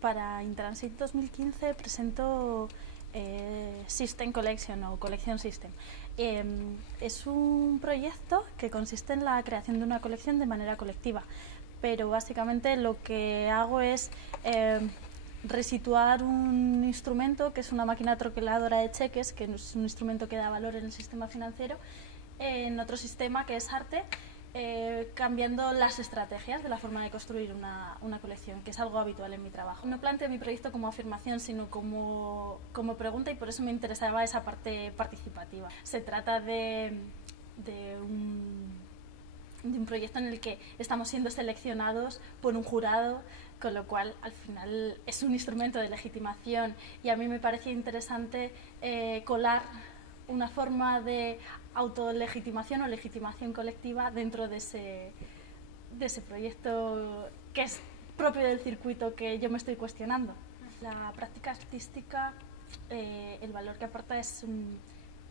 Para Intransit 2015 presento System Collection o Collection System. Es un proyecto que consiste en la creación de una colección de manera colectiva, pero básicamente lo que hago es resituar un instrumento que es una máquina troqueladora de cheques, que es un instrumento que da valor en el sistema financiero, en otro sistema que es Arte, cambiando las estrategias de la forma de construir una colección, que es algo habitual en mi trabajo. No planteo mi proyecto como afirmación, sino como pregunta, y por eso me interesaba esa parte participativa. Se trata de un proyecto en el que estamos siendo seleccionados por un jurado, con lo cual al final es un instrumento de legitimación, y a mí me parecía interesante colar una forma de autolegitimación o legitimación colectiva dentro de ese proyecto que es propio del circuito que yo me estoy cuestionando. La práctica artística, el valor que aporta es un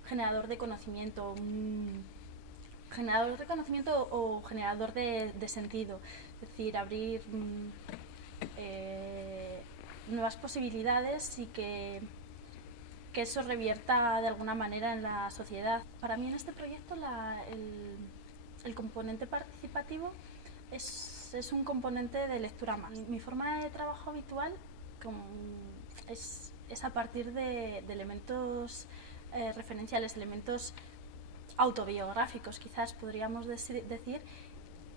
generador de conocimiento, o generador de sentido, es decir, abrir nuevas posibilidades y que eso revierta de alguna manera en la sociedad. Para mí en este proyecto el componente participativo es un componente de lectura más. Mi forma de trabajo habitual es a partir de elementos referenciales, elementos autobiográficos, quizás podríamos decir,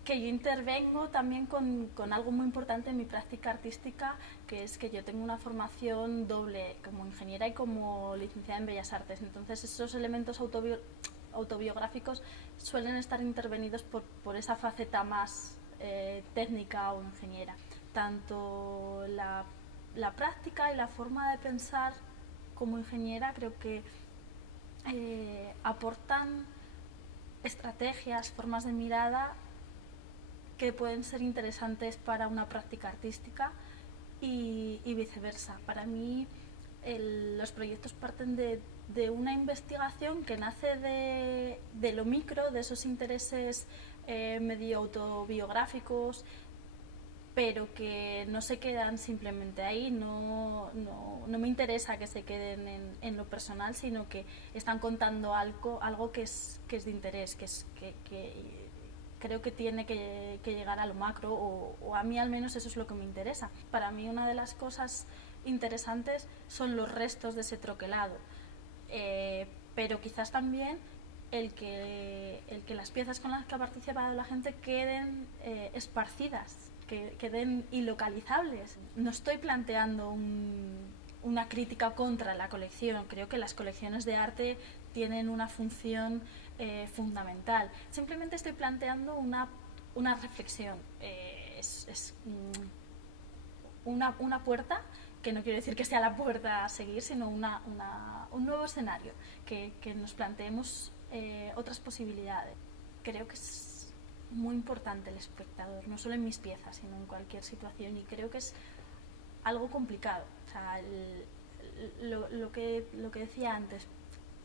que yo intervengo también con algo muy importante en mi práctica artística, que es que yo tengo una formación doble, como ingeniera y como licenciada en Bellas Artes. Entonces esos elementos autobiográficos suelen estar intervenidos por esa faceta más técnica o ingeniera. Tanto la práctica y la forma de pensar como ingeniera creo que aportan estrategias, formas de mirada que pueden ser interesantes para una práctica artística y viceversa. Para mí los proyectos parten de una investigación que nace de lo micro, de esos intereses medio autobiográficos, pero que no se quedan simplemente ahí. No me interesa que se queden en lo personal, sino que están contando algo que es de interés, que creo que tiene que llegar a lo macro, o a mí al menos eso es lo que me interesa. Para mí una de las cosas interesantes son los restos de ese troquelado, pero quizás también el que las piezas con las que ha participado la gente queden esparcidas, que queden ilocalizables. No estoy planteando una crítica contra la colección. Creo que las colecciones de arte tienen una función fundamental. Simplemente estoy planteando una reflexión. Es una puerta, que no quiero decir que sea la puerta a seguir, sino un nuevo escenario, que nos planteemos otras posibilidades. Creo que es muy importante el espectador, no solo en mis piezas, sino en cualquier situación, y creo que es algo complicado. O sea, lo que decía antes,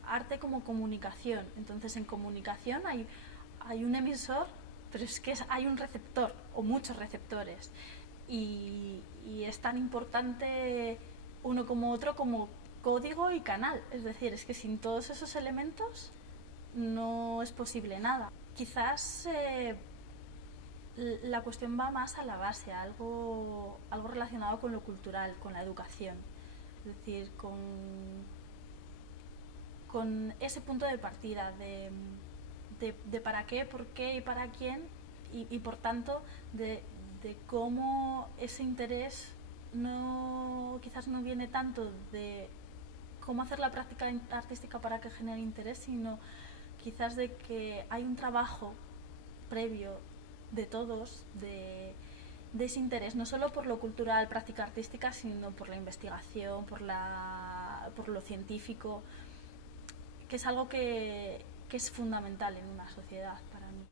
arte como comunicación. Entonces en comunicación hay un emisor, pero es que hay un receptor o muchos receptores, y es tan importante uno como otro como código y canal. Es decir, es que sin todos esos elementos no es posible nada. Quizás la cuestión va más a la base, a algo relacionado con lo cultural, con la educación, es decir, con ese punto de partida de para qué, por qué y para quién, y por tanto de cómo ese interés quizás no viene tanto de cómo hacer la práctica artística para que genere interés, sino quizás de que hay un trabajo previo de todos, de ese interés, no solo por lo cultural, práctica artística, sino por la investigación, por lo científico, que es algo que es fundamental en una sociedad para mí.